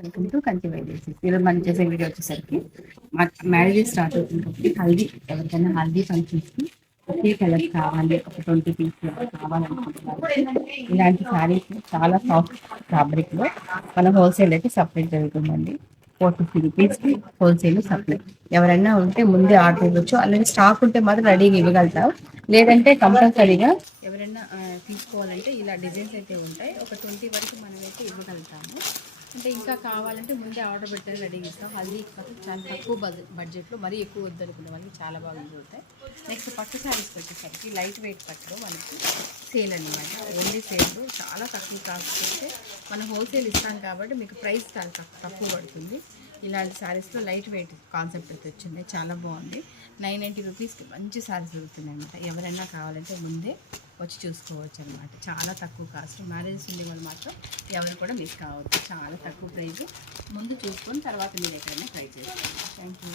Welcome to Kanchi వైదేసి. ఈరోజు మనం చేసే వీడియో వచ్చేసరికి మ్యారేజెస్ స్టార్ట్ అవుతుంది కాబట్టి హల్దీ, ఎవరికైనా హల్దీ ఫంక్షన్స్కి ఒకే కలర్ కావాలి, ఒక 20 పీస్ కావాలనుకుంటున్నారు. ఇలాంటి శారీస్ చాలా సాఫ్ట్ ఫ్యాబ్రిక్లో మన హోల్సేల్ అయితే సపరేట్ జరుగుతుందండి. 450 రూపీస్కి హోల్సేల్ సప్లై. ఎవరైనా ఉంటే ముందే ఆర్డర్ ఇవ్వచ్చు. అలాగే స్టాక్ ఉంటే మాత్రం రెడీగా ఇవ్వగలుగుతాం. లేదంటే కంపల్సరీగా ఎవరైనా తీసుకోవాలంటే ఇలా డిజైన్స్ అయితే ఉంటాయి. ఒక 20 వరకు మనమైతే ఇవ్వగలుగుతాము. అంటే ఇంకా కావాలంటే ముందే ఆర్డర్ పెట్టాలి, రెడీగా ఇస్తాం. హల్దీ చాలా తక్కువ బడ్జెట్లో, మరీ ఎక్కువ వద్దనుకునే వాళ్ళకి చాలా బాగా యూజ్ అవుతాయి. నెక్స్ట్ పట్టు శారీస్కి వచ్చేసరికి లైట్ వెయిట్ పట్టులో మనకి సేల్ అనమాట. ఓన్లీ సేల్ చాలా తక్కువ కాస్ట్ అయితే మనం హోల్సేల్ ఇస్తాం కాబట్టి మీకు ప్రైస్ చాలా తక్కువ పడుతుంది. ఇలాంటి శారీస్లో లైట్ వెయిట్ కాన్సెప్ట్ అయితే వచ్చింది, చాలా బాగుంది. 990 రూపీస్కి మంచి శారీస్ దొరుకుతున్నాయి అనమాట. ఎవరైనా కావాలంటే ముందే వచ్చి చూసుకోవచ్చు అనమాట. చాలా తక్కువ కాస్ట్. మ్యారేజెస్ ఉండే వాళ్ళు మాత్రం ఎవరు కూడా మిస్ కావద్దు. చాలా తక్కువ ప్రైస్. ముందు చూసుకొని తర్వాత మీరు ఎక్కడైనా ట్రై చేసుకోండి. Thank you.